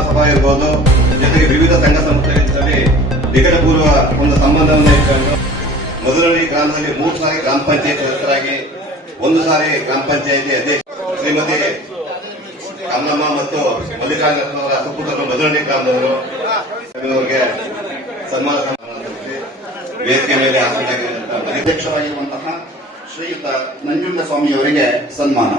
ಮಹಾಸಭಾ ಇರಬಹುದು, ಜೊತೆಗೆ ವಿವಿಧ ಸಂಘ ಸಂಸ್ಥೆಗಳಲ್ಲಿ ನಿಕಟಪೂರ್ವ ಒಂದು ಸಂಬಂಧವನ್ನು ಇಟ್ಟುಕೊಂಡು ಮೊದಲನೇ ಗ್ರಾಮದಲ್ಲಿ 3 ಸಾರಿ ಗ್ರಾಮ ಪಂಚಾಯತ್ ಸದಸ್ಯರಾಗಿ, 1 ಸಾರಿ ಗ್ರಾಮ ಪಂಚಾಯತಿ ಅಧ್ಯಕ್ಷ ಶ್ರೀಮತಿ ಕಮಲಮ್ಮ ಮತ್ತು ಮಲ್ಲಿಕಾರ್ಜುನವರ ಸುಪುತ್ರರು ಮೊದಲನೇ ಗ್ರಾಮದವರು ಅವರಿಗೆ ಸನ್ಮಾನ ವೇದಿಕೆ ಮೇಲೆ ಅಧ್ಯಕ್ಷರಾಗಿರುವಂತಹ ಶ್ರೀಯುತ ನಂಜುಂಡಸ್ವಾಮಿ ಅವರಿಗೆ ಸನ್ಮಾನ.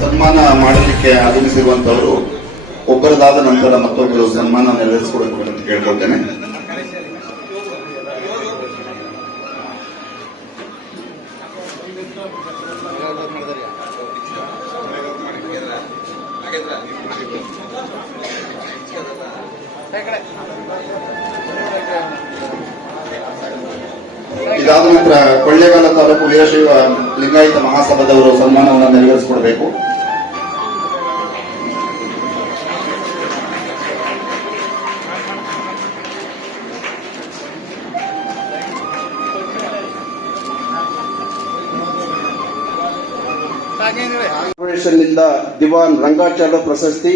ಸನ್ಮಾನ ಮಾಡಲಿಕ್ಕೆ ಆಗಮಿಸಿರುವಂತವರು ಒಬ್ಬರದಾದ ನಂತರ ಮತ್ತೊಬ್ಬರು ಸನ್ಮಾನ ನೆರವೇರಿಸಿಕೊಡಬೇಕು ಅಂತ ಕೇಳ್ಕೊಳ್ತೇನೆ. ಇದಾದ ನಂತರ ಕೊಳ್ಳೇಗಾಲ ತಾಲೂಕು ವೀರಶೈವ ಲಿಂಗಾಯತ ಮಹಾಸಭಾದವರು ಸನ್ಮಾನವನ್ನು ನೆರವೇರಿಸಿಕೊಡಬೇಕು. ಕಾರ್ಪೊರೇಷನ್ನಿಂದ ದಿವಾನ್ ರಂಗಾಚಾರ್ಯ ಪ್ರಶಸ್ತಿ,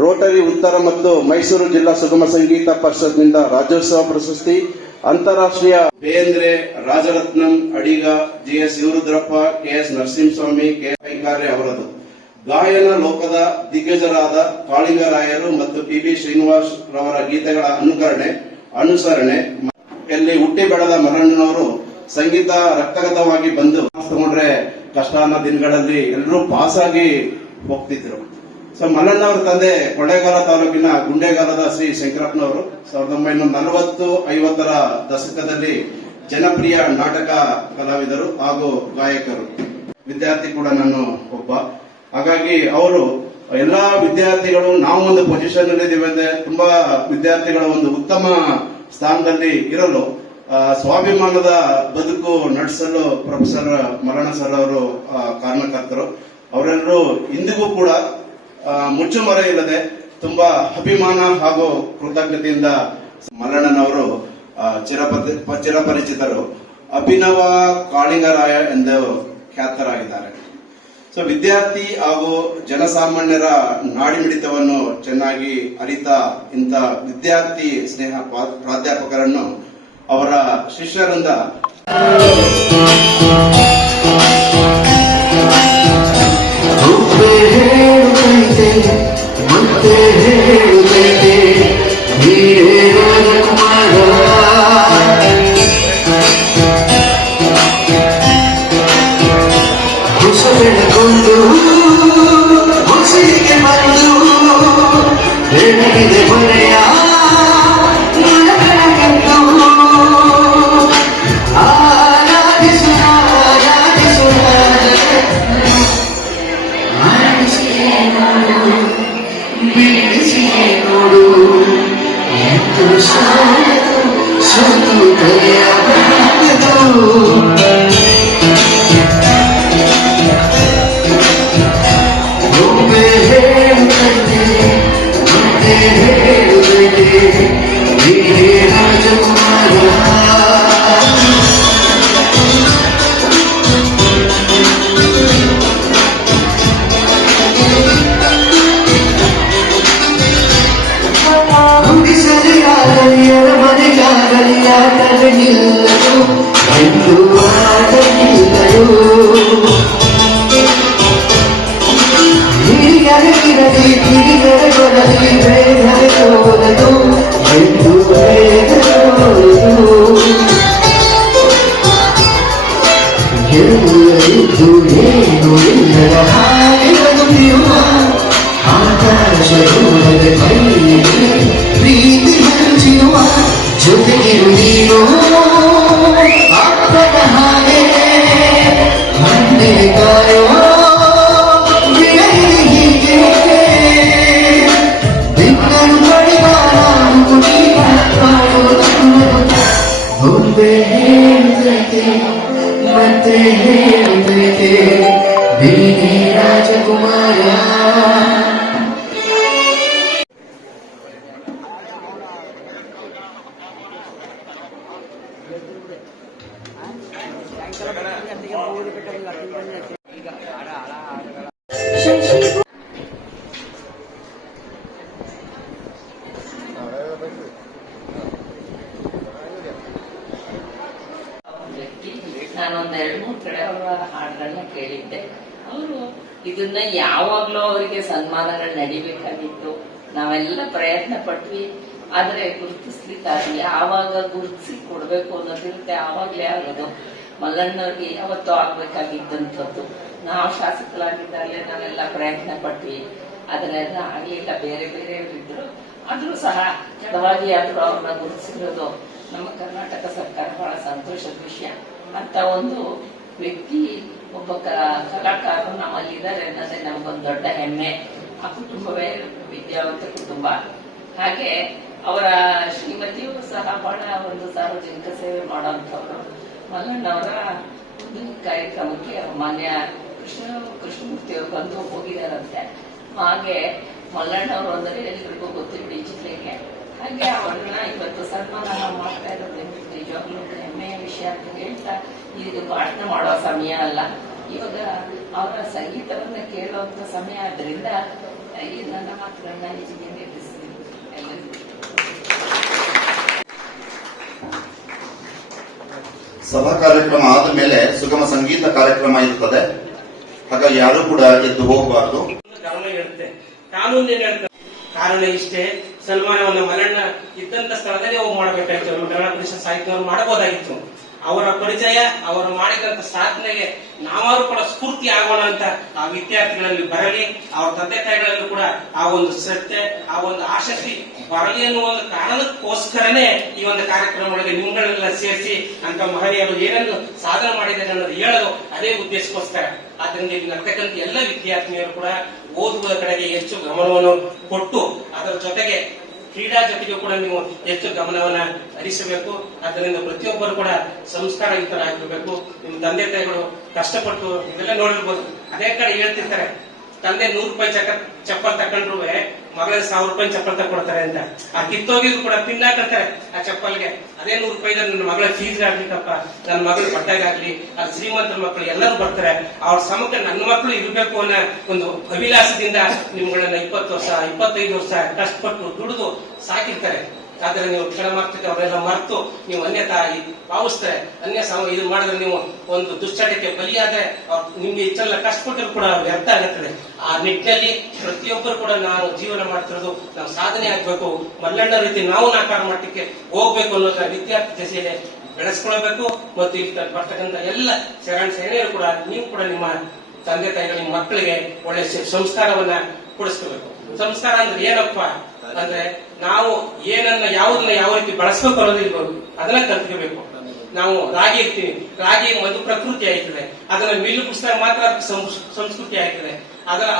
ರೋಟರಿ ಉತ್ತರ ಮತ್ತು ಮೈಸೂರು ಜಿಲ್ಲಾ ಸುಗಮ ಸಂಗೀತ ಪರಿಷತ್ನಿಂದ ರಾಜ್ಯೋತ್ಸವ ಪ್ರಶಸ್ತಿ, ಅಂತಾರಾಷ್ಟ್ರೀಯ ಬೇಂದ್ರೆ, ರಾಜರತ್ನಂ, ಅಡಿಗ, ಜಿಎಸ್ ಯುರುದ್ರಪ್ಪ, ಕೆಎಸ್ ನರಸಿಂಹಸ್ವಾಮಿ, ಕೆ ಕೈಕಾರ್ಯ ಅವರದು. ಗಾಯನ ಲೋಕದ ದಿಗ್ಗಜರಾದ ಕಾಳಿಂಗರಾಯರು ಮತ್ತು ಪಿಬಿ ಶ್ರೀನಿವಾಸ್ ರವರ ಗೀತೆಗಳ ಅನುಸರಣೆ ಎಲ್ಲಿ ಹುಟ್ಟಿ ಬೆಳೆದ ಮಲ್ಲಣ್ಣನವರು ಸಂಗೀತ ರಕ್ತಗತವಾಗಿ ಬಂದು ತಗೊಂಡ್ರೆ ಕಷ್ಟ ಅನ್ನೋ ದಿನಗಳಲ್ಲಿ ಎಲ್ಲರೂ ಪಾಸ್ ಆಗಿ ಹೋಗ್ತಿದ್ರು. ಸೊ ಮಲ್ಲಣ್ಣವರ ತಂದೆ ಕೊಳ್ಳೇಗಾಲ ತಾಲೂಕಿನ ಗುಂಡೇಗಾಲದ ಶ್ರೀ ಶಂಕರಪ್ಪನವರು 1940-50ರ ದಶಕದಲ್ಲಿ ಜನಪ್ರಿಯ ನಾಟಕ ಕಲಾವಿದರು ಹಾಗೂ ಗಾಯಕರು. ವಿದ್ಯಾರ್ಥಿ ಕೂಡ ನಾನು ಒಬ್ಬ. ಹಾಗಾಗಿ ಅವರು ಎಲ್ಲಾ ವಿದ್ಯಾರ್ಥಿಗಳು ನಾವು ಒಂದು ಪೊಸಿಷನ್ ಅಲ್ಲಿ ಇದ್ದೀವಿ ಅಂದ್ರೆ ತುಂಬಾ ವಿದ್ಯಾರ್ಥಿಗಳ ಒಂದು ಉತ್ತಮ ಸ್ಥಾನದಲ್ಲಿ ಇರಲು ಸ್ವಾಭಿಮಾನದ ಬದುಕು ನಡೆಸಲು ಪ್ರೊಫೆಸರ್ ಮಲ್ಲಣ್ಣ ಸರ್ ಅವರು ಕಾರಣಕರ್ತರು. ಅವರೆಲ್ಲರೂ ಇಂದಿಗೂ ಕೂಡ ಮುಚ್ಚುಮರೆ ಇಲ್ಲದೆ ತುಂಬಾ ಅಭಿಮಾನ ಹಾಗೂ ಕೃತಜ್ಞತೆಯಿಂದ ಮಲ್ಲಣ್ಣನವರು ಚಿರಪರಿಚಿತರು. ಅಭಿನವ ಕಾಳಿಂಗರಾಯ ಎಂದು ಖ್ಯಾತರಾಗಿದ್ದಾರೆ. ಸೊ ವಿದ್ಯಾರ್ಥಿ ಹಾಗೂ ಜನಸಾಮಾನ್ಯರ ನಾಡಿಮಿಡಿತವನ್ನು ಚೆನ್ನಾಗಿ ಅರಿತ ಇಂಥ ವಿದ್ಯಾರ್ಥಿ ಸ್ನೇಹ ಪ್ರಾಧ್ಯಾಪಕರನ್ನು ಅವರ ಶಿಷ್ಯರಿಂದ ಮತ್ತೆ ಹೇಳಬೇಕೆ ಬೀದಿ ರಾಜಕುಮಾರ. ನಾನೊಂದ್ 2-3 ಕಡೆ ಅವರ ಹಾಡುಗಳನ್ನ ಕೇಳಿದ್ದೆ. ಅವರು ಇದನ್ನ ಯಾವಾಗ್ಲೂ ಅವರಿಗೆ ಸನ್ಮಾನಗಳು ನಡಿಬೇಕಾಗಿತ್ತು. ನಾವೆಲ್ಲ ಪ್ರಯತ್ನ ಪಟ್ವಿ, ಆದ್ರೆ ಗುರುತಿಸ್ಲಿಕ್ಕಾಗಿ ಯಾವಾಗ ಗುರುತಿಸಿ ಕೊಡ್ಬೇಕು ಅನ್ನೋದಿರುತ್ತೆ ಆವಾಗ್ಲೇ ಆಗೋದು. ಮಲ್ಲಣ್ಣವ್ರಿಗೆ ಯಾವತ್ತೂ ಆಗ್ಬೇಕಾಗಿದ್ದಂಥದ್ದು. ನಾವು ಶಾಸಕರಾಗಿದ್ದಾಗಲೇ ನಾವೆಲ್ಲ ಪ್ರಯತ್ನ ಪಟ್ವಿ, ಅದನ್ನೆಲ್ಲ ಆಗ್ಲಿಲ್ಲ. ಬೇರೆ ಬೇರೆಯವರಿದ್ರು, ಆದ್ರೂ ಸಹ ತಡವಾಗಿ ಆದ್ರೂ ಅವ್ರನ್ನ ಗುರುತಿಸಿರೋದು ನಮ್ಮ ಕರ್ನಾಟಕ ಸರ್ಕಾರ ಬಹಳ ಸಂತೋಷದ ವಿಷಯ. ಅಂತ ಒಂದು ವ್ಯಕ್ತಿ, ಒಬ್ಬ ಕಲಾಕಾರರು ನಮ್ಮಲ್ಲಿದ್ದಾರೆ ಅನ್ನೋದೇ ನಮಗೊಂದು ದೊಡ್ಡ ಹೆಮ್ಮೆ. ಆ ಕುಟುಂಬವೇ ವಿದ್ಯಾವಂತ ಕುಟುಂಬ. ಹಾಗೆ ಅವರ ಶ್ರೀಮತಿಯು ಸಹ ಬಹಳ ಒಂದು ಸಾರ್ವಜನಿಕ ಸೇವೆ ಮಾಡುವಂತವ್ರು. ಮಲ್ಲಣ್ಣವರ ಒಂದು ಕಾರ್ಯಕ್ರಮಕ್ಕೆ ಮಾನ್ಯ ಕೃಷ್ಣಮೂರ್ತಿ ಅವರು ಬಂದು ಹೋಗಿದಾರಂತೆ. ಹಾಗೆ ಮಲ್ಲಣ್ಣವರು ಅಂದರೆ ಎಲ್ರಿಗೂ ಗೊತ್ತು ಇಡೀ ಜಿಲ್ಲೆಗೆ. ಹಾಗೆ ಅವ್ರನ್ನ ಇವತ್ತು ಸನ್ಮಾನ ಮಾಡ್ತಾ ಇರೋದು ನಿಜವಾಗ್ಲೂ ಹೆಮ್ಮೆಯ ವಿಷಯ ಅಂತ ಹೇಳ್ತಾ, ಈಗ ಭಾಷಣ ಮಾಡೋ ಸಮಯ ಅಲ್ಲ, ಇವಾಗ ಅವರ ಸಂಗೀತವನ್ನ ಕೇಳುವಂತ ಸಮಯ ಆದ್ರಿಂದ ನನ್ನ ಮಾತುಗಳನ್ನ ಈಚೆಗೆ ನಿಲ್ಲಿಸ್ತೀನಿ. ಸಭಾ ಕಾರ್ಯಕ್ರಮ ಆದ ಮೇಲೆ ಸುಗಮ ಸಂಗೀತ ಕಾರ್ಯಕ್ರಮ ಇರುತ್ತದೆ. ಹಾಗಾಗಿ ಯಾರು ಕೂಡ ಎದ್ದು ಹೋಗಬಾರದು. ಗಮನ ಇರುತ್ತೆ, ಕಾನೂನು ಹೇಳ್ತಾರೆ. ಕಾರಣ ಇಷ್ಟೇ, ಸನ್ಮಾನವನ್ನು ಮಲ್ಲಣ್ಣ ಇದ್ದಂತ ಸ್ಥಳದಲ್ಲಿ ಹೋಗಿ ಮಾಡಬೇಕಾಗಿತ್ತು. ನಮ್ಮ ಕನ್ನಡ ಪರಿಷತ್ ಸಾಹಿತ್ಯವನ್ನು ಮಾಡಬಹುದಾಗಿತ್ತು. ಅವರ ಪರಿಚಯ, ಅವರು ಮಾಡಿದಂತ ಸಾಧನೆಗೆ ನಾವಾರು ಕೂಡ ಸ್ಫೂರ್ತಿ ಆಗೋಣ ಅಂತ ಆ ವಿದ್ಯಾರ್ಥಿಗಳಲ್ಲಿ ಬರಲಿ, ಅವರ ತಂದೆ ತಾಯಿಗಳಲ್ಲೂ ಕೂಡ ಆ ಒಂದು ಶ್ರದ್ಧೆ, ಆ ಒಂದು ಆಸಕ್ತಿ ಬರಲಿ ಅನ್ನುವ ಒಂದು ಕಾರಣಕ್ಕೋಸ್ಕರನೇ ಈ ಒಂದು ಕಾರ್ಯಕ್ರಮಗಳಿಗೆ ನಿಮ್ಗಳೆಲ್ಲ ಸೇರಿಸಿ ಅಂತ ಮಹನೀಯರು ಏನೆಂದು ಸಾಧನೆ ಮಾಡಿದ್ದಾರೆ ಅನ್ನೋದು ಹೇಳಲು ಅದೇ ಉದ್ದೇಶಕ್ಕೋಸ್ಕರ. ಆದ್ದರಿಂದ ಇಲ್ಲಿ ನರ್ತಕ್ಕಂಥ ಎಲ್ಲ ವಿದ್ಯಾರ್ಥಿನಿಯರು ಕೂಡ ಓದುವುದರ ಕಡೆಗೆ ಹೆಚ್ಚು ಗಮನವನ್ನು ಕೊಟ್ಟು, ಅದರ ಜೊತೆಗೆ ಕ್ರೀಡಾ ಜೊತೆಗೆ ಕೂಡ ನೀವು ಹೆಚ್ಚು ಗಮನವನ್ನ ಹರಿಸಬೇಕು. ಆದ್ದರಿಂದ ಪ್ರತಿಯೊಬ್ಬರು ಕೂಡ ಸಂಸ್ಕಾರಯುತರಾಗಿರ್ಬೇಕು. ನಿಮ್ಮ ತಂದೆ ತಾಯಿಗಳು ಕಷ್ಟಪಟ್ಟು ಇದೆಲ್ಲ ನೋಡಿರ್ಬೋದು. ಅದೇ ಕಡೆ ಹೇಳ್ತಿರ್ತಾರೆ, ತಂದೆ 100 ರೂಪಾಯಿ ಚಪ್ಪಲ್ ತಕೊಂಡ್ರು ಮಗಳ 1000 ರೂಪಾಯಿ ಚಪ್ಪಲ್ ತಕೊಡ್ತಾರೆ ಅಂತ. ಆ ಕಿತ್ತೋಗಿದ್ರು ಕೂಡ ಪಿನ್ ಹಾಕಿರ್ತಾರೆ ಆ ಚಪ್ಪಲ್ಗೆ. ಅದೇ 100 ರೂಪಾಯಿ ನನ್ನ ಮಗಳ ಫೀಸ್ ಆಗ್ಲಿಕ್ಕಪ್ಪ, ನನ್ನ ಮಗಳ ಬಟ್ಟೆಗಾಗ್ಲಿ, ಅಲ್ಲಿ ಶ್ರೀಮಂತರ ಮಕ್ಕಳು ಎಲ್ಲರೂ ಬರ್ತಾರೆ, ಅವ್ರ ಸಮಕ್ಕೆ ನನ್ನ ಮಕ್ಕಳು ಇರಬೇಕು ಅನ್ನೋ ಒಂದು ಅಭಿಲಾಷದಿಂದ ನಿಮ್ಗಳನ್ನ 20 ವರ್ಷ 25 ವರ್ಷ ಕಷ್ಟಪಟ್ಟು ದುಡಿದು ಸಾಕಿರ್ತಾರೆ. ಆದ್ರೆ ನೀವು ಕ್ಷಣ ಮಾಡ್ತಿದ್ದೆ ಅವರೆಲ್ಲ ಮರೆತು ನೀವು ಅನ್ಯತಾ ಭಾವಿಸ್ತಾರೆ. ಇದು ಮಾಡಿದ್ರೆ ನೀವು ಒಂದು ದುಶ್ಚಟಕ್ಕೆ ಬಲಿಯಾದ್ರೆ ನಿಮ್ಗೆ ಇಷ್ಟೆಲ್ಲ ಕಷ್ಟಪಟ್ಟರು ಕೂಡ ವ್ಯರ್ಥ ಆಗುತ್ತದೆ. ಆ ನಿಟ್ಟಿನಲ್ಲಿ ಪ್ರತಿಯೊಬ್ಬರು ಕೂಡ ನಾವು ಜೀವನ ಮಾಡ್ತಿರೋದು ನಾವು ಸಾಧನೆ ಆಗ್ಬೇಕು, ಮಲ್ಲಣ್ಣ ರೀತಿ ನಾವು ನಾಕಾರ ಮಟ್ಟಕ್ಕೆ ಹೋಗ್ಬೇಕು ಅನ್ನೋದನ್ನ ವಿದ್ಯಾರ್ಥಿ ದಶೆಯಲ್ಲಿ ಬೆಳೆಸ್ಕೊಳ್ಬೇಕು. ಮತ್ತು ಇಲ್ಲಿ ಬರ್ತಕ್ಕಂಥ ಎಲ್ಲ ಸೇನೆಯರು ಕೂಡ ನೀವು ಕೂಡ ನಿಮ್ಮ ತಂದೆ ತಾಯಿಗಳು ನಿಮ್ಮ ಮಕ್ಕಳಿಗೆ ಒಳ್ಳೆ ಸಂಸ್ಕಾರವನ್ನ ಕೊಡಿಸ್ಕೋಬೇಕು. ಸಂಸ್ಕಾರ ಅಂದ್ರೆ ಏನಪ್ಪ ಅಂದ್ರೆ ನಾವು ಏನನ್ನ ಯಾವುದನ್ನ ಯಾವ ರೀತಿ ಬಳಸ್ಬೇಕು ಅನ್ನೋದು ಇರ್ಬೋದು, ಅದನ್ನ ಕಲ್ತ್ಕೋಬೇಕು. ನಾವು ರಾಗಿ ಇರ್ತೀವಿ, ರಾಗಿ ಒಂದು ಪ್ರಕೃತಿ ಆಯ್ತದೆ, ಅದನ್ನ ಮಿಲ್ಲು ಪುಸ್ತಕ ಮಾತ್ರ ಸಂಸ್ಕೃತಿ ಆಯ್ತದೆ.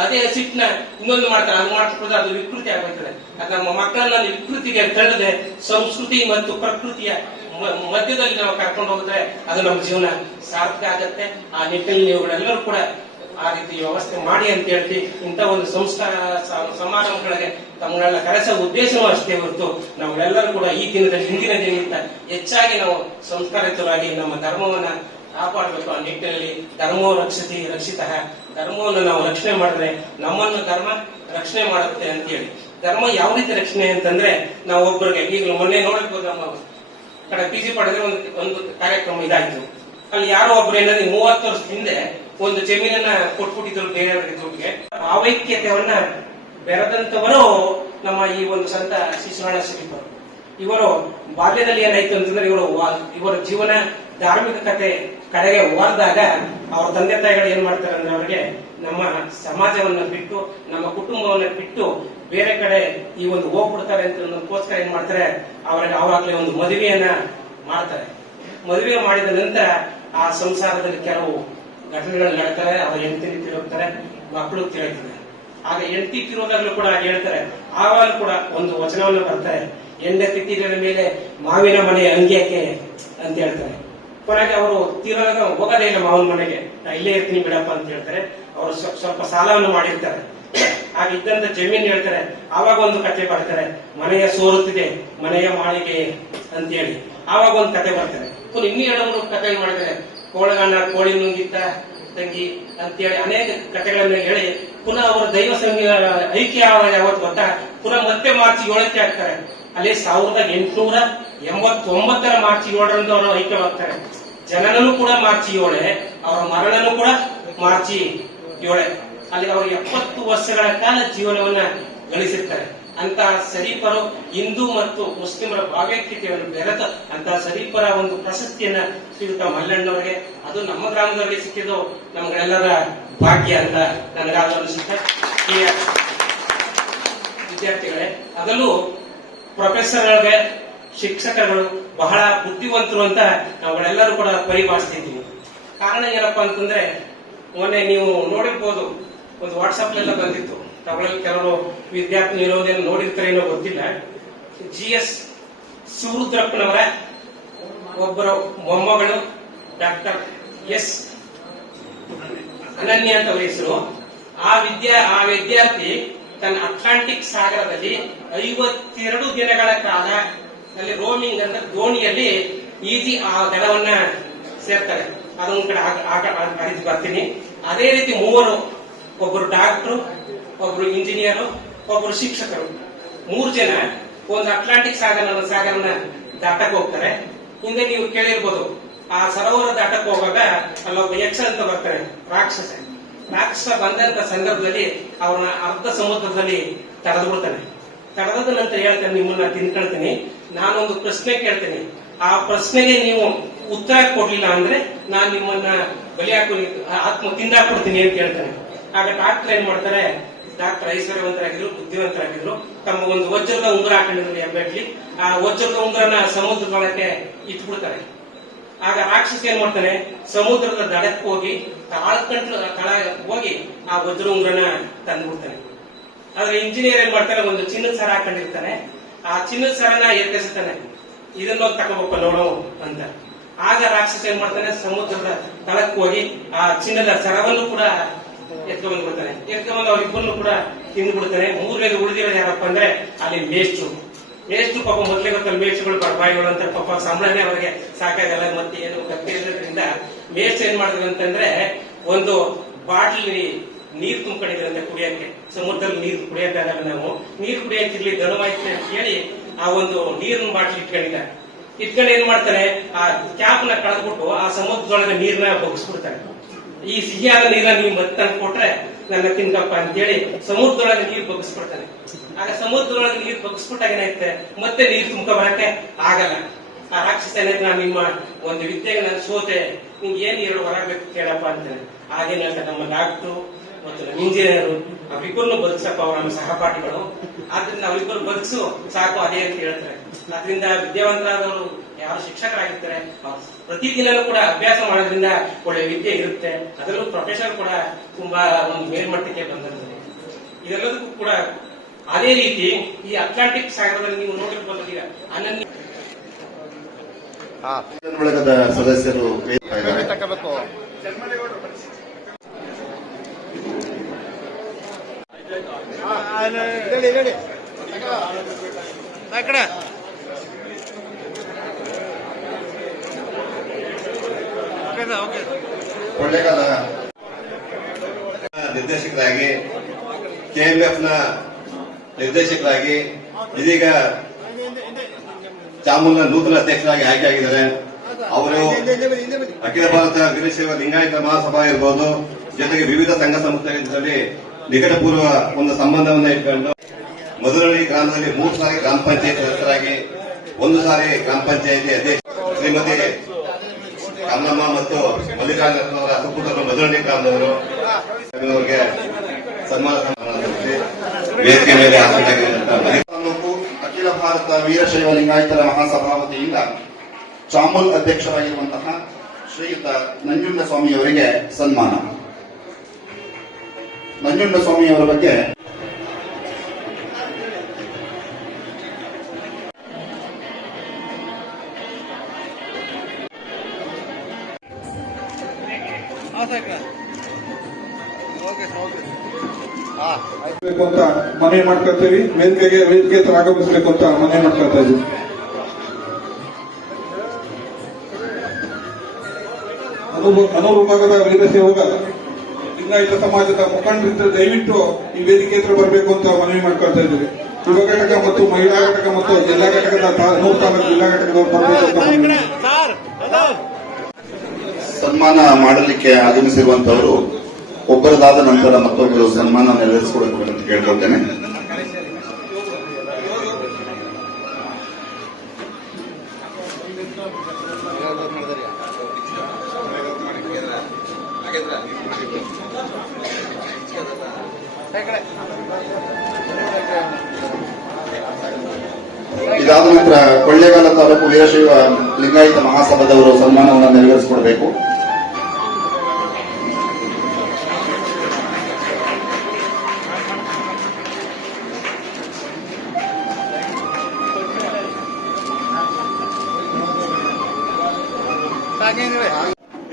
ಅದೇ ಹಸಿಟ್ಟನ್ನ ಇನ್ನೊಂದು ಮಾಡ್ತಾರೆ, ಅದು ಮಾಡ್ಕೊಳ್ಳೋದು ಅದು ವಿಕೃತಿ ಆಗೋಯ್ತದೆ. ಅದು ನಮ್ಮ ಮಕ್ಕಳನ್ನ ವಿಕೃತಿಗೆ ತಳ್ಳದೆ ಸಂಸ್ಕೃತಿ ಮತ್ತು ಪ್ರಕೃತಿಯ ಮಧ್ಯದಲ್ಲಿ ನಾವು ಕರ್ಕೊಂಡು ಹೋಗಿದ್ರೆ ಅದು ನಮ್ಮ ಜೀವನ ಸಾರ್ಥಕ ಆಗತ್ತೆ. ಆ ನಿಟ್ಟಿನಲ್ಲಿ ನೀವುಗಳೆಲ್ಲರೂ ಕೂಡ ಆ ರೀತಿ ವ್ಯವಸ್ಥೆ ಮಾಡಿ ಅಂತ ಹೇಳ್ತಿ ಇಂಥ ಒಂದು ಸಂಸ್ಕಾರ ಸಮಾರಂಭಗಳಿಗೆ ತಮ್ಮಗಳನ್ನ ಕರೆಸೋ ಉದ್ದೇಶವೂ ಅಷ್ಟೇ ಹೊರತು ನಾವೆಲ್ಲರೂ ಕೂಡ ಈ ದಿನದಲ್ಲಿ ಹಿಂದಿನ ದಿನಕ್ಕಿಂತ ಹೆಚ್ಚಾಗಿ ನಾವು ಸಂಸ್ಕಾರಿತರಾಗಿ ನಮ್ಮ ಧರ್ಮವನ್ನ ಕಾಪಾಡಬೇಕು. ಆ ನಿಟ್ಟಿನಲ್ಲಿ ಧರ್ಮೋ ರಕ್ಷಿತ ಧರ್ಮವನ್ನು ನಾವು ರಕ್ಷಣೆ ಮಾಡಿದ್ರೆ ನಮ್ಮನ್ನು ಧರ್ಮ ರಕ್ಷಣೆ ಮಾಡುತ್ತೆ ಅಂತ ಹೇಳಿ. ಧರ್ಮ ಯಾವ ರೀತಿ ರಕ್ಷಣೆ ಅಂತಂದ್ರೆ ನಾವು ಒಬ್ಬರಿಗೆ ಈಗ ಮೊನ್ನೆ ನೋಡಬಹುದು, ನಮ್ಮ ಕಡೆ PG ಪಡೆದ್ರೆ ಒಂದು ಕಾರ್ಯಕ್ರಮ ಇದಾಯ್ತು. ಅಲ್ಲಿ ಯಾರೋ ಒಬ್ರು ಏನಂದ್ರೆ 30 ವರ್ಷದ ಹಿಂದೆ ಒಂದು ಜಮೀನನ್ನ ಕೊಟ್ಬಿಟ್ಟಿದ್ರು ಬೇರೆಯವರಿಗೆ ದುಡ್ಡಿಗೆ. ಭಾವೈಕ್ಯತೆಯನ್ನ ಬೆರೆದಂತವರು ನಮ್ಮ ಈ ಒಂದು ಸಂತ ಶಿಶುನಾಳ ಶ್ರೀಪರು. ಇವರು ಬಾಲ್ಯದಲ್ಲಿ ಏನಾಯ್ತು ಅಂತಂದ್ರೆ ಇವರ ಜೀವನ ಧಾರ್ಮಿಕ ಕತೆ ಕಡೆಗೆ ಹೋದಾಗ ಅವ್ರ ತಂದೆ ತಾಯಿಗಳು ಏನ್ ಮಾಡ್ತಾರೆ ಅಂದ್ರೆ ಅವರಿಗೆ ನಮ್ಮ ಸಮಾಜವನ್ನ ಬಿಟ್ಟು ನಮ್ಮ ಕುಟುಂಬವನ್ನ ಬಿಟ್ಟು ಬೇರೆ ಕಡೆ ಈ ಒಂದು ಹೋಗ್ಬಿಡ್ತಾರೆ ಅಂತ ಅನ್ನೋದಕ್ಕೋಸ್ಕರ ಏನ್ ಮಾಡ್ತಾರೆ, ಅವರಿಗೆ ಅವಾಗಲೇ ಒಂದು ಮದುವೆಯನ್ನ ಮಾಡ್ತಾರೆ. ಮದುವೆ ಮಾಡಿದ ನಂತರ ಆ ಸಂಸಾರದಲ್ಲಿ ಕೆಲವು ಘಟನೆಗಳು ನಡ್ತಾರೆ. ಅವ್ರ ಹೆಂಡತಿ ತಿರುಗ್ತಾರೆ, ಮಕ್ಕಳು ತಿರುಗ್ತಾರೆ. ಆಗ ಹೆಂಡತಿ ತಿರುವುದಾಗ್ಲೂ ಕೂಡ ಹೇಳ್ತಾರೆ, ಆವಾಗ ಕೂಡ ಒಂದು ವಚನವನ್ನು ಬರ್ತಾರೆ, ಹೆಂಡತಿ ತೀರಿದ ಮೇಲೆ ಮಾವಿನ ಮನೆ ಅಂಗ್ಯಕ್ಕೆ ಅಂತ ಹೇಳ್ತಾರೆ. ಕೊನೆಗೆ ಅವರು ತೀರಾಗ ಹೋಗೋದೇ ಇಲ್ಲ ಮಾವನ ಮನೆಗೆ, ನಾ ಇಲ್ಲೇ ಇರ್ತೀನಿ ಬಿಡಪ್ಪ ಅಂತ ಹೇಳ್ತಾರೆ. ಅವರು ಸ್ವಲ್ಪ ಸಾಲವನ್ನು ಮಾಡಿರ್ತಾರೆ. ಆಗಿದ್ದಂತ ಜಮೀನ್ ಹೇಳ್ತಾರೆ. ಆವಾಗ ಒಂದು ಕತೆ ಬರ್ತಾರೆ, ಮನೆಯ ಸೋರುತ್ತಿದೆ ಮನೆಯ ಮಾಳಿಗೆ ಅಂತೇಳಿ. ಆವಾಗ ಒಂದು ಕತೆ ಬರ್ತಾರೆ. ಇನ್ನೂ 2-3 ಕತೆ ಮಾಡಿದ್ದಾರೆ. ಕೋಳಗಣ್ಣ ಕೋಳಿ ನುಂಗಿದ್ದ ತಂಗಿ ಅಂತೇಳಿ ಅನೇಕ ಕಥೆಗಳನ್ನ ಹೇಳಿ ಪುನಃ ಅವರು ದೈವ ಸಂಘ ಐಕ್ಯ ಯಾವತ್ತು ಗೊತ್ತಾ, ಪುನಃ ಮತ್ತೆ ಮಾರ್ಚ್ 7ಕ್ಕೆ ಆಗ್ತಾರೆ. ಅಲ್ಲಿ 1889 ಮಾರ್ಚ್ 7ರಂದು ಅವರು ಐಕ್ಯವಾಗ್ತಾರೆ. ಜನನೂ ಕೂಡ ಮಾರ್ಚ್ 7, ಅವರ ಮರಣನೂ ಕೂಡ ಮಾರ್ಚ್ 7. ಅಲ್ಲಿ ಅವರು 70 ವರ್ಷಗಳ ಕಾಲ ಜೀವನವನ್ನ ಗಳಿಸಿರ್ತಾರೆ. ಅಂತ ಶರೀಫರು ಹಿಂದೂ ಮತ್ತು ಮುಸ್ಲಿಮರ ಭಾವೈಕ್ಯತೆಯನ್ನು ಬೆರೆತ ಅಂತ ಶರೀಫರ ಒಂದು ಪ್ರಶಸ್ತಿಯನ್ನ ಶ್ರೀಯುತ ಮಲ್ಲಣ್ಣವರಿಗೆ, ಅದು ನಮ್ಮ ಗ್ರಾಮದವರಿಗೆ ಸಿಕ್ಕಿದ್ದು ನಮ್ಗೆಲ್ಲರ ಭಾಗ್ಯ ಅಂತ ನನಗಾದ ಅನಿಸುತ್ತೆ. ಈ ವಿದ್ಯಾರ್ಥಿಗಳೇ, ಅದರಲ್ಲೂ ಪ್ರೊಫೆಸರ್ಗಳಿಗೆ, ಶಿಕ್ಷಕರು ಬಹಳ ಬುದ್ಧಿವಂತರು ಅಂತ ನಾವುಗಳೆಲ್ಲರೂ ಕೂಡ ಪರಿಭಾಷಿಸ್ತಿದ್ದೀವಿ. ಕಾರಣ ಏನಪ್ಪಾ ಅಂತಂದ್ರೆ, ಮೊನ್ನೆ ನೀವು ನೋಡಿರ್ಬೋದು, ಒಂದು ವಾಟ್ಸ್ಆಪ್ ಎಲ್ಲ ಬಂದಿತ್ತು. ತಗೊಳ್ಳಲು ಕೆಲವರು ವಿದ್ಯಾರ್ಥಿ ನಿರೋಧನ ನೋಡಿರ್ತಾರೆ ಏನೋ ಗೊತ್ತಿಲ್ಲ. GS ಶಿವರುದ್ರಪ್ಪನವರ ಒಬ್ಬರು ಮೊಮ್ಮಗಳು ಡಾಕ್ಟರ್ S ಅನನ್ಯ ಅಂತ ಹೆಸರು. ಆ ವಿದ್ಯಾರ್ಥಿ ತನ್ನ ಅಟ್ಲಾಂಟಿಕ್ ಸಾಗರದಲ್ಲಿ 52 ದಿನಗಳ ಕಾಲ ಅಲ್ಲಿ ರೋಮಿಂಗ್ ಅಂದ್ರೆ ದೋಣಿಯಲ್ಲಿ ಈಜಿ ಆ ದಡವನ್ನ ಸೇರ್ತಾರೆ. ಅದೊಂದು ಕಡೆ ಅರಿತು ಬರ್ತೀನಿ. ಅದೇ ರೀತಿ 3, ಒಬ್ಬರು ಡಾಕ್ಟರ್, ಒಬ್ರು ಇಂಜಿನಿಯರ್, ಒಬ್ರು ಶಿಕ್ಷಕರು, 3 ಜನ ಒಂದು ಅಟ್ಲಾಂಟಿಕ್ ಸಾಗರನ ದಾಟಕ್ಕೆ ಹೋಗ್ತಾರೆ. ಹಿಂದೆ ನೀವು ಕೇಳಿರ್ಬೋದು, ಆ ಸರೋವರ ದಾಟಕ್ಕೆ ಹೋಗುವಾಗ ಅಲ್ಲೊಬ್ಬ ಯಕ್ಷ ಅಂತ ಬರ್ತಾರೆ, ರಾಕ್ಷಸ ಬಂದಂತ ಸಂದರ್ಭದಲ್ಲಿ ಅವ್ರನ್ನ ಅರ್ಧ ಸಮುದ್ರದಲ್ಲಿ ತಡೆದು ಬಿಡ್ತಾನೆ. ತಡೆದ ನಂತರ ಹೇಳ್ತಾನೆ, ನಿಮ್ಮನ್ನ ತಿನ್ಕೊಳ್ತೀನಿ, ನಾನೊಂದು ಪ್ರಶ್ನೆ ಕೇಳ್ತೀನಿ, ಆ ಪ್ರಶ್ನೆಗೆ ನೀವು ಉತ್ತರ ಕೊಡ್ಲಿಲ್ಲ ಅಂದ್ರೆ ನಾನು ನಿಮ್ಮನ್ನ ಬಲಿ ಆತ್ಮ ತಿಂದಾಕ್ಬಿಡ್ತೀನಿ ಅಂತ ಹೇಳ್ತಾನೆ. ಆಗ ಡಾಕ್ಟರ್ ಏನ್ ಮಾಡ್ತಾರೆ, ಡಾಕ್ಟರ್ ಐಶ್ವರ್ಯವಂತರಾಗಿದ್ರು, ಬುದ್ಧಿವಂತರಾಗಿದ್ರು. ತಮ್ಮ ಒಂದು ವಜ್ರದ ಉಂಗುರ ಹಾಕೊಂಡಿದ್ರು ಹೆಬ್ಬೆಟ್ಲಿ. ಆ ವಜ್ರದ ಉಂಗುರನ ಸಮುದ್ರದೊಳಕ್ಕೆ ಇಟ್ಬಿಡ್ತಾರೆ. ಆಗ ರಾಕ್ಷಸ ಏನ್ ಮಾಡ್ತಾನೆ, ಸಮುದ್ರದ ದಡಕ್ಕೆ ಹೋಗಿ ತಳ ಹೋಗಿ ಆ ವಜ್ರ ಉಂಗುರನ ತಂದ್ಬಿಡ್ತಾನೆ. ಆದ್ರೆ ಇಂಜಿನಿಯರ್ ಏನ್ ಮಾಡ್ತಾನೆ, ಒಂದು ಚಿನ್ನದ ಸರ ಹಾಕೊಂಡಿರ್ತಾನೆ. ಆ ಚಿನ್ನದ ಸರನ ಎತ್ತಿಸ್ತಾನೆ, ಇದನ್ನ ತಗೋಬೇಕು ನೋಡು ಅಂತ. ಆಗ ರಾಕ್ಷಸ ಏನ್ ಮಾಡ್ತಾನೆ, ಸಮುದ್ರದ ತಳಕ್ಕೆ ಹೋಗಿ ಆ ಚಿನ್ನದ ಸರವನ್ನು ಕೂಡ ಎತ್ಕೊಂಡ್ ಬಿಡ್ತಾನೆ. ಎತ್ಕೊಂಡ್ ಅವರಿಬ್ಬರನ್ನು ಕೂಡ ತಿಂದ್ಬಿಡ್ತಾನೆ. 3ನೇದು ಉಳಿದಿರೋದು ಯಾರಪ್ಪ ಅಂದ್ರೆ ಅಲ್ಲಿ ಮೇಷ್ಟ್ರು ಪಾಪ ಮೊದಲೇ ಗೊತ್ತಲ್ಲ, ಮೇಷ್ಟ್ರುಗಳು ಬಡಪಾಯಿಗಳು ಅಂತ ಪಾಪ ಸಂಬಳನೇ ಅವರಿಗೆ ಸಾಕಾಗಲ್ಲ, ಮತ್ತೆ ಏನು ಗೊತ್ತಿರೋದ್ರಿಂದ ಮೇಷ್ಟ್ರು ಏನ್ ಮಾಡಿದ್ರು ಅಂತಂದ್ರೆ, ಒಂದು ಬಾಟ್ಲಿ ನೀರು ತುಂಬ್ಕೊಂಡಿದ್ರಂತೆ ಕುಡಿಯಕ್ಕೆ. ಸಮುದ್ರದಲ್ಲಿ ನೀರು ಕುಡಿಯಕ್ಕಾಗಲ್ಲ, ನಾವು ನೀರು ಕುಡಿಯಕ್ಕಿರ್ಲಿ ದಣವಾಯ್ತು ಅಂತ ಹೇಳಿ ಆ ಒಂದು ನೀರಿನ ಬಾಟ್ಲಿ ಇಟ್ಕೊಂಡು ಏನ್ ಮಾಡ್ತಾರೆ, ಆ ಕ್ಯಾಪ್ ನ ಕಳೆದ್ಬಿಟ್ಟು ಆ ಸಮುದ್ರದೊಳಗೆ ನೀರ್ನ ಬಗ್ಸ್ಬಿಡ್ತಾರೆ. ಈ ಸಿಹಿಯಾದ ನೀರನ್ನ ನೀವು ಮತ್ತೆ ಕೊಟ್ರೆ ನನ್ನ ತಿನ್ಕಪ್ಪ ಅಂತೇಳಿ ಸಮುದ್ರದೊಳಗೆ ನೀರು ಬಗ್ಸ್ಬಿಡ್ತಾನೆ. ಆಗ ಸಮುದ್ರದೊಳಗೆ ನೀರು ಬಗ್ಸ್ಬಿಟ್ಟಾಗ ಏನಾಯ್ತೆ, ಮತ್ತೆ ನೀರು ತುಂಬ್ಕ ಬರಕ್ಕೆ ಆಗಲ್ಲ. ಆ ರಾಕ್ಷಸ ಏನಾಯ್ತು, ನಾನು ನಿಮ್ಮ ಒಂದು ವಿದ್ಯೆಗೆ ನಾನು ಸೋತೆ, ನಿಂಗೆ ಏನ್ 2 ವರ ಬೇಕು ಕೇಳಪ್ಪ ಅಂತಾನೆ. ಹಾಗೇನ್ ಹೇಳ್ತಾರೆ, ನಮ್ಮ ಡಾಕ್ಟ್ರು ಮತ್ತು ನಮ್ಮ ಇಂಜಿನಿಯರು ಅವರಿಬ್ಬರನ್ನು ಬದುಕ್ಸಪ್ಪ, ಅವ್ರ ನಮ್ಮ ಸಹಪಾಠಿಗಳು, ಆದ್ರಿಂದ ಅವರಿಬ್ಬರು ಬದುಕ್ಸು ಸಾಕು ಅದೇ ಅಂತ ಹೇಳ್ತಾರೆ. ಅದರಿಂದ ವಿದ್ಯಾವಂತರಾದವರು ಯಾರು ಶಿಕ್ಷಕರಾಗಿರ್ತಾರೆ, ಪ್ರತಿದಿನನೂ ಕೂಡ ಅಭ್ಯಾಸ ಮಾಡೋದ್ರಿಂದ ಒಳ್ಳೆ ವಿದ್ಯೆ ಇರುತ್ತೆ. ಅದರಲ್ಲೂ ಪ್ರೊಫೆಸರ್ ಕೂಡ ತುಂಬಾ ಒಂದು ಮೇಲ್ಮಟ್ಟಕ್ಕೆ ಬಂದಿರ್ತದೆ. ಇದೆಲ್ಲದಕ್ಕೂ ಕೂಡ ಅದೇ ರೀತಿ ಈ ಅಟ್ಲಾಂಟಿಕ್ ಸಾಗರದಲ್ಲಿ ನೀವು ನೋಡಿರ್ಬೋದು, ಈಗ ಅನನ್ಯ ಒಳಗದ ಸದಸ್ಯರು ಕೊಳ್ಳೇಗಾಲ ನಿರ್ದೇಶಕರಾಗಿ, KMF ನ ನಿರ್ದೇಶಕರಾಗಿ, ಇದೀಗ ಚಾಮುಲ್ನ ನೂತನ ಅಧ್ಯಕ್ಷರಾಗಿ ಆಯ್ಕೆಯಾಗಿದ್ದಾರೆ. ಅವರು ಅಖಿಲ ಭಾರತ ವೀರಶೈವ ಲಿಂಗಾಯತ ಮಹಾಸಭಾ ಇರಬಹುದು, ಜೊತೆಗೆ ವಿವಿಧ ಸಂಘ ಸಂಸ್ಥೆಗಳಲ್ಲಿ ನಿಕಟಪೂರ್ವ ಒಂದು ಸಂಬಂಧವನ್ನ ಇಟ್ಕೊಂಡು ಮಧುರಳ್ಳಿ ಗ್ರಾಮದಲ್ಲಿ 3 ಸಾರಿ ಗ್ರಾಮ ಪಂಚಾಯತ್ ಸದಸ್ಯರಾಗಿ, 1 ಸಾರಿ ಗ್ರಾಮ ಪಂಚಾಯತಿ ಅಧ್ಯಕ್ಷ ಶ್ರೀಮತಿ ಕಮಲಮ್ಮ ಮತ್ತು ಮಲ್ಲಿಕಾರ್ಜುನವರ ಸುಪುತ್ರರು ಮಧುರಳ್ಳಿ ಗ್ರಾಮದವರು ಅವರಿಗೆ ಸನ್ಮಾನ ವೇದಿಕೆ ಮೇಲೆ ತಾಲೂಕು ಅಖಿಲ ಭಾರತ ವೀರಶೈವ ಲಿಂಗಾಯತರ ಮಹಾಸಭಾ ವತಿಯಿಂದ ಚಾಮುಲ್ ಅಧ್ಯಕ್ಷರಾಗಿರುವಂತಹ ಶ್ರೀಯುತ ನಂಜುಂಡಸ್ವಾಮಿಯವರಿಗೆ ಸನ್ಮಾನ. ನಂಜುಂಡಸ್ವಾಮಿಯವರ ಬಗ್ಗೆ ಬೇಕು ಅಂತ ಮನವಿ ಮಾಡ್ಕೊಳ್ತೀವಿ. ವೇದಿಕೆ ಹತ್ರ ಆಗಮಿಸಬೇಕು ಅಂತ ಮನವಿ ಮಾಡ್ಕೊಳ್ತಾ ಇದ್ದೀವಿ. ಅನೂರು ಭಾಗದ ವೀರಶೈವ ಲಿಂಗಾಯತ ಸಮಾಜದ ಮುಖಂಡರಿದ್ದರೆ ದಯವಿಟ್ಟು ಈ ವೇದಿಕೆ ಹತ್ರ ಬರಬೇಕು ಅಂತ ಮನವಿ ಮಾಡ್ಕೊಳ್ತಾ ಇದ್ದೀವಿ. ಯುವ ಘಟಕ ಮತ್ತು ಮಹಿಳಾ ಘಟಕ ಮತ್ತು ಜಿಲ್ಲಾ ಘಟಕದ 3 ತಾಲೂಕು ಜಿಲ್ಲಾ ಘಟಕದವರು ಬರಬೇಕು ಅಂತ ಮನವಿ ಸನ್ಮಾನ ಮಾಡಲಿಕ್ಕೆ ಆಗಮಿಸಿರುವಂತವರು ಒಬ್ಬರದಾದ ನಂತರ ಮತ್ತೊಬ್ಬರು ಸನ್ಮಾನ ನೆರವೇರಿಸಿಕೊಡಬೇಕು ಅಂತ ಕೇಳ್ಕೊಳ್ತೇನೆ. ಇದಾದ ನಂತರ ಕೊಳ್ಳೇಗಾಲ ತಾಲೂಕು ವೀರಶೈವ ಲಿಂಗಾಯತ ಮಹಾಸಭಾದವರು ಸನ್ಮಾನವನ್ನು ನೆರವೇರಿಸಿಕೊಡಬೇಕು.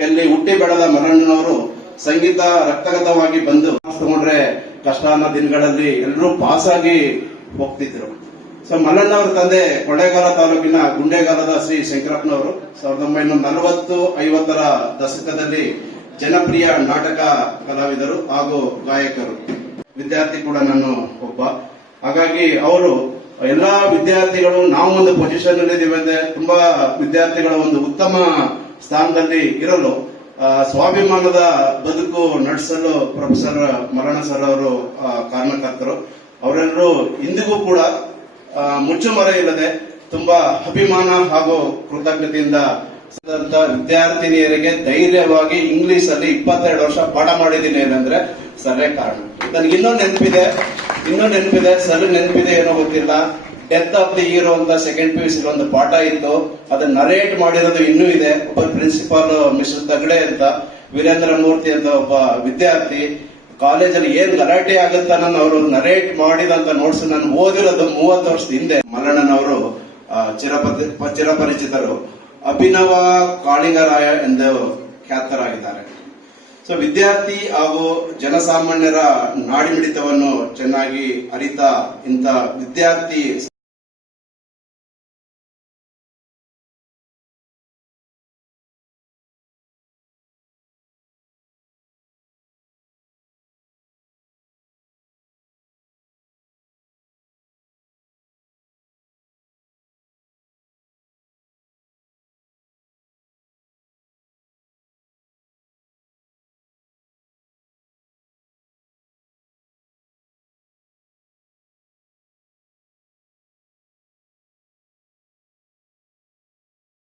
ಎಲ್ಲಿ ಹುಟ್ಟಿ ಬೆಳೆದ ಮಲ್ಲಣ್ಣನವರು ಸಂಗೀತ ರಕ್ತಗತವಾಗಿ ಬಂದು ತಗೊಂಡ್ರೆ ಕಷ್ಟ ಅನ್ನೋ ದಿನಗಳಲ್ಲಿ ಎಲ್ಲರೂ ಪಾಸ್ ಆಗಿ ಹೋಗ್ತಿದ್ರು. ಸೊ ಮಲ್ಲಣ್ಣ ಅವರ ತಂದೆ ಕೊಳ್ಳೇಗಾಲ ತಾಲೂಕಿನ ಗುಂಡೇಗಾಲದ ಶ್ರೀ ಶಂಕರಪ್ಪನವರು 1940-50ರ ದಶಕದಲ್ಲಿ ಜನಪ್ರಿಯ ನಾಟಕ ಕಲಾವಿದರು ಹಾಗೂ ಗಾಯಕರು. ವಿದ್ಯಾರ್ಥಿ ಕೂಡ ನಾನು ಒಬ್ಬ. ಹಾಗಾಗಿ ಅವರು ಎಲ್ಲಾ ವಿದ್ಯಾರ್ಥಿಗಳು ನಾವು ಒಂದು ಪೊಸಿಷನ್ ಅಲ್ಲಿ ಇದೀವಿ ಅಂದ್ರೆ ತುಂಬಾ ವಿದ್ಯಾರ್ಥಿಗಳ ಒಂದು ಉತ್ತಮ ಸ್ಥಾನದಲ್ಲಿ ಇರಲು ಸ್ವಾಭಿಮಾನದ ಬದುಕು ನಡೆಸಲು ಪ್ರೊಫೆಸರ್ ಮಲ್ಲಣ್ಣ ಸರ್ ಅವರು ಕಾರಣಕರ್ತರು. ಅವರೆಲ್ಲರೂ ಇಂದಿಗೂ ಕೂಡ ಮುಚ್ಚುಮರೆ ಇಲ್ಲದೆ ತುಂಬಾ ಅಭಿಮಾನ ಹಾಗೂ ಕೃತಜ್ಞತೆಯಿಂದ ವಿದ್ಯಾರ್ಥಿನಿಯರಿಗೆ ಧೈರ್ಯವಾಗಿ ಇಂಗ್ಲಿಷ್ ಅಲ್ಲಿ 22 ವರ್ಷ ಪಾಠ ಮಾಡಿದ್ದೀನಿ ಏನಂದ್ರೆ ಸರ್ರೇ ಕಾರಣ. ನನಗೆ ಇನ್ನೊಂದು ನೆನಪಿದೆ ಸರ್ ನೆನಪಿದೆ ಏನೋ ಗೊತ್ತಿಲ್ಲ. ಡೆತ್ ಆಫ್ ದಿ ಹೀರೋ ಅಂತ ಸೆಕೆಂಡ್ PUC ಒಂದು ಪಾಠ ಇತ್ತು. ಅದನ್ನ ನರೇಟ್ ಮಾಡಿರೋದು ಇನ್ನೂ ಇದೆ. ಒಬ್ಬ ಪ್ರಿನ್ಸಿಪಾಲ್ ಮಿಸ್ಟರ್ ತಗಡೆ ಅಂತ, ವೀರೇಂದ್ರ ಮೂರ್ತಿ ಅಂತ ಒಬ್ಬ ವಿದ್ಯಾರ್ಥಿ ಕಾಲೇಜಲ್ಲಿ ಏನ್ ಗಲಾಟೆ ಆಗುತ್ತ ಅವರು ನರೇಟ್ ಮಾಡಿದಂತ ನೋಟ್ಸ್ ನಾನು ಓದಿರೋದು 30 ವರ್ಷದ ಹಿಂದೆ. ಮಲ್ಲಣ್ಣನವರು ಚಿರಪರಿಚಿತರು, ಅಭಿನವ ಕಾಳಿಂಗರಾಯ ಎಂದು ಖ್ಯಾತರಾಗಿದ್ದಾರೆ. ಸೊ ವಿದ್ಯಾರ್ಥಿ ಹಾಗೂ ಜನಸಾಮಾನ್ಯರ ನಾಡಿಮಿಡಿತವನ್ನು ಚೆನ್ನಾಗಿ ಅರಿತ ಇಂಥ ವಿದ್ಯಾರ್ಥಿ